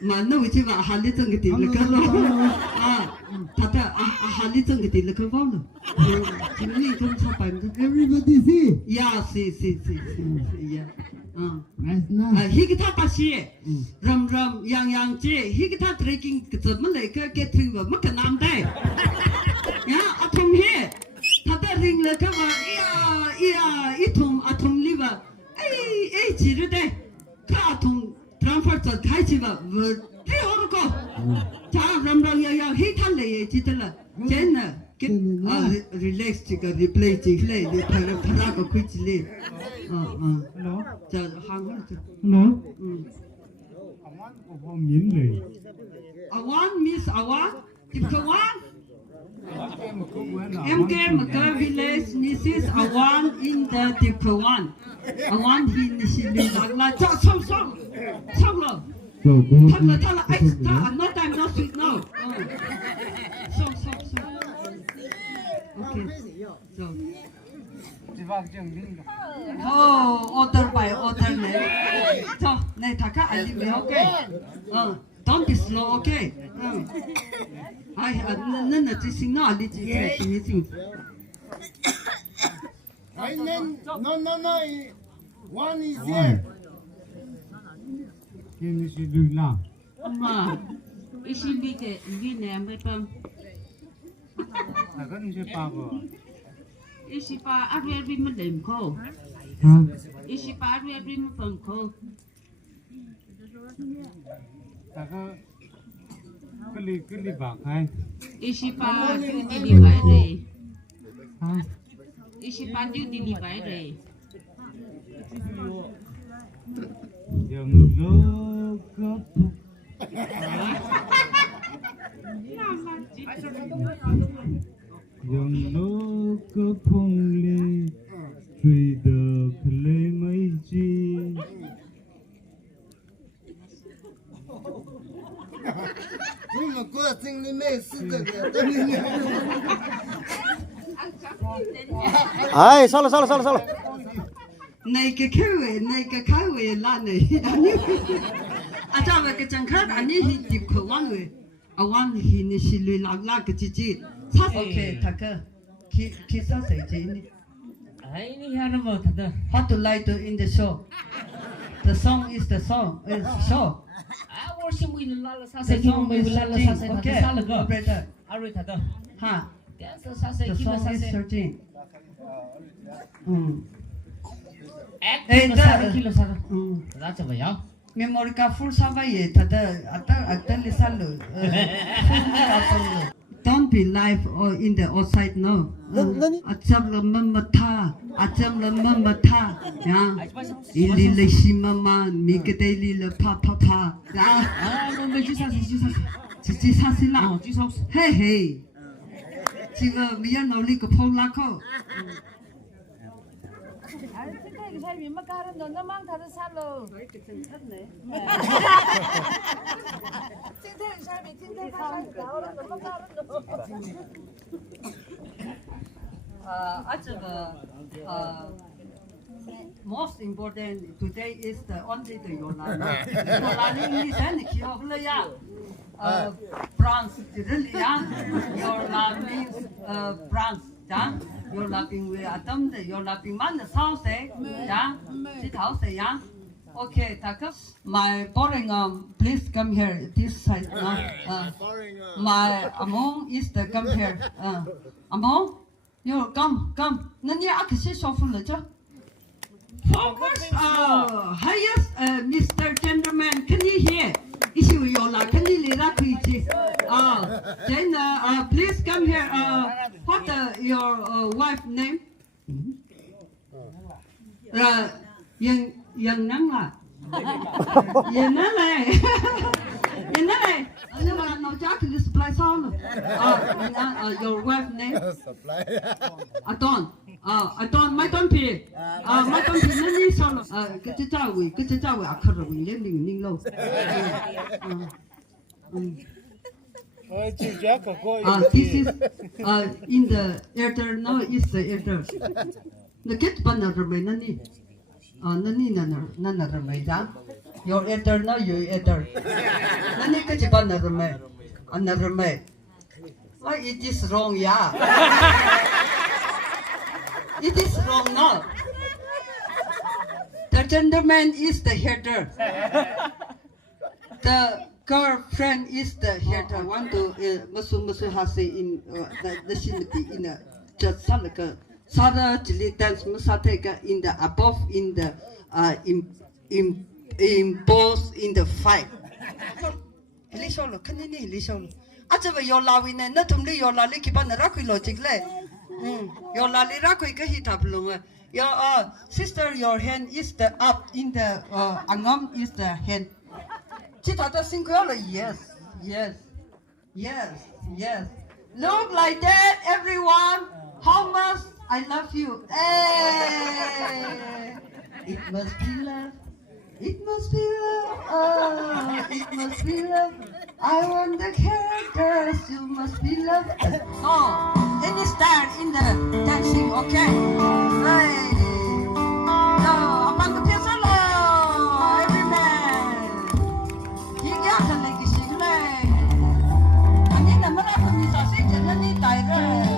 mà nó chỉ vào hà lý chân cái tiền là cái lo thật ra hà lý chân cái tiền là cái vào rồi chỉ nghĩ không sao phải Everybody see. yeah see yeah Nice, nice. hi cái tháp basi ram yang chế hi cái tháp trekking cái gì mà lại cái thứ mà mất cái nam đây yeah atom here thật ra ring là cái mà ít thùng atom liver ấy chỉ rồi đây cái atom transfer cho thái chi và vừa đi học cô cha ram yang hi thanh này chỉ là trên nè cái relax chỉ cái replay chỉ lấy để thay ra cái quy chỉ lấy Hello. 자 한국 Hello. Awan của miếng này. awan miss awan tiếp theo awan em kêu mà cái village Mrs. Awan in the tiếp theo awan hi xin đi là xong rồi thật là extra no time no sweet no xong okay so order by order này. So, này thằng khác anh đi okay. Don't be slow, okay. Nên là chỉ xin nó đi chỉ cái gì. No. One is here. Cái này sẽ được làm. Mà, ý xin đi cái đi nè mới bơm. Là cái này sẽ bao rồi. Isipa arri mất đêm khô. Isipa arri mất phần khô. Ta cái ly bạc hay. Isipa đi vải rồi. Isipa đi vải rồi. Dừng lô cấp. Dừng lô cấp phong lê. Truy đờ lê mấy chi. Nhưng mà cô sinh lý mê sư cực Ai, sao. Này cái khai về là này. Cha về cái chẳng khác anh ấy đi khổ quan rồi. Awan hi ni silui la cái chi. Sát okay thắc khi sao sẽ gì ni. Ai ni ha nó thật đó. How to lie to in the show. The song is the song. It's show. Worship we la sa se song we la sa se okay. sa la go. Brother. Ari thật đó. Ha. Cái sa se The kilo song sa is se. 13. Ê, sa kilo sa đó. Ra cho vậy không? Memory card full sa vậy thật đó. Ata lisan lo. Don't be live or in the outside no. Acham la mamata. Ya. Ili le shimama mi ke daily le pa. Ya. Nó chỉ sa se. Chỉ sa si la. Chỉ sao? Hey. Chỉ là bây giờ nó đi cái phong lạc không? cái sai mà cá nó mang thật sát rồi. Cái chân thắt này. Chân thế sai bị chân thế sai cáo nó mang cá rồi. Most important today is the only the Yolani. Yolani English and Kiyovlaya. France, really, yeah. Yola means France, yeah. Yola being we Adam, Yola being man, the south, yeah. Sit house, yeah. Okay, Taka. My boring please come here. This side, my Among is the come here. Among, you come. Nani akisi sofu leja. Focus, highest, Mr. Gentleman, can you hear? Issue Yola, can you lead up with then please come here. What your wife name? Young Nanga. Young Nanga. Nhưng mà nó chắc thì supply sao nữa? Your wife name? Adon. Adon, my don't pay. My don't pay. Nên đi sao nữa? Cái chế trao quỷ, à khờ rồi lên đỉnh ninh lâu. This is in the elder. No, is the elder. The get banner rồi mày nani. Nani nana rồi mày ra. Your eater, no, you eater. Nani ka chiba another May. Why it is wrong, yeah? It is wrong now. The gentleman is the hater. The girlfriend is the hater. Want to masu hasi in the vicinity in the just salaka. Sada jili dance musateka in the above in the impose in the fight. Hilisholo, kanini hilisholo. Acha your la win and not only your la likiban rakui logic le. Your la lirakui kahitablunga. Your sister, your hand is the up in the angam is the hand. Chitata singular, yes. Look like that, everyone. How much I love you. Hey. It must be love. It must be love. Oh, it must be love. I want the characters. You must be love. Oh, any style in the dancing, okay? Hey. No, among the people, every man. You got to make it sing like. I need the marathon is a city, I need direct.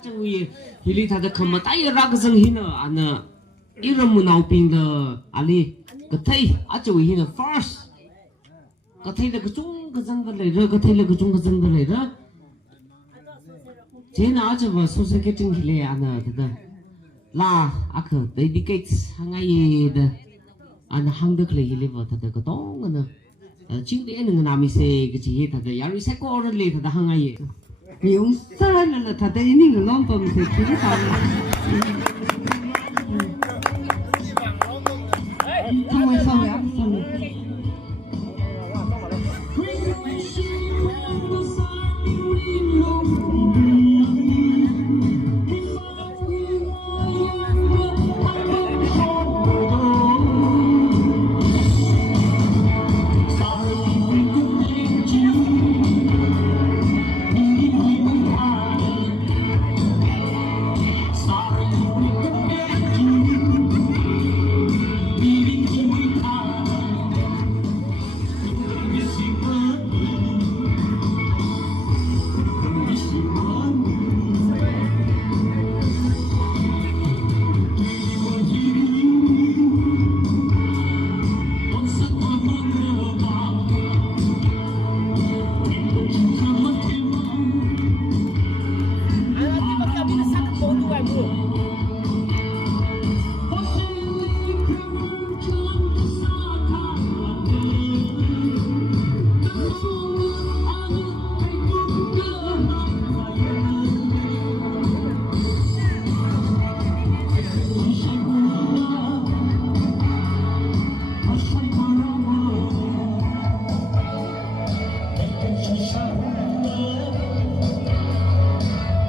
저기 힐리타드 컴마 따이라그성 히너 아나 이름은 나오빈더 알리 그테이 아주 히너 first 그테이를 그중 그정들레르 그테이를 그중 그정들레르 제는 아주 뭐 소설계 증힐레 아나 그다 라 아크 데디케이트 항아이드 아나 항드클레 힐리버 다다 그동은 칭리에는 나미세 그지 다다 야리 세코르레 다다 항아이 Yung sana tada ini ngelom pemse kiri sana. Kamu sama ya sama.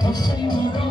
I'll say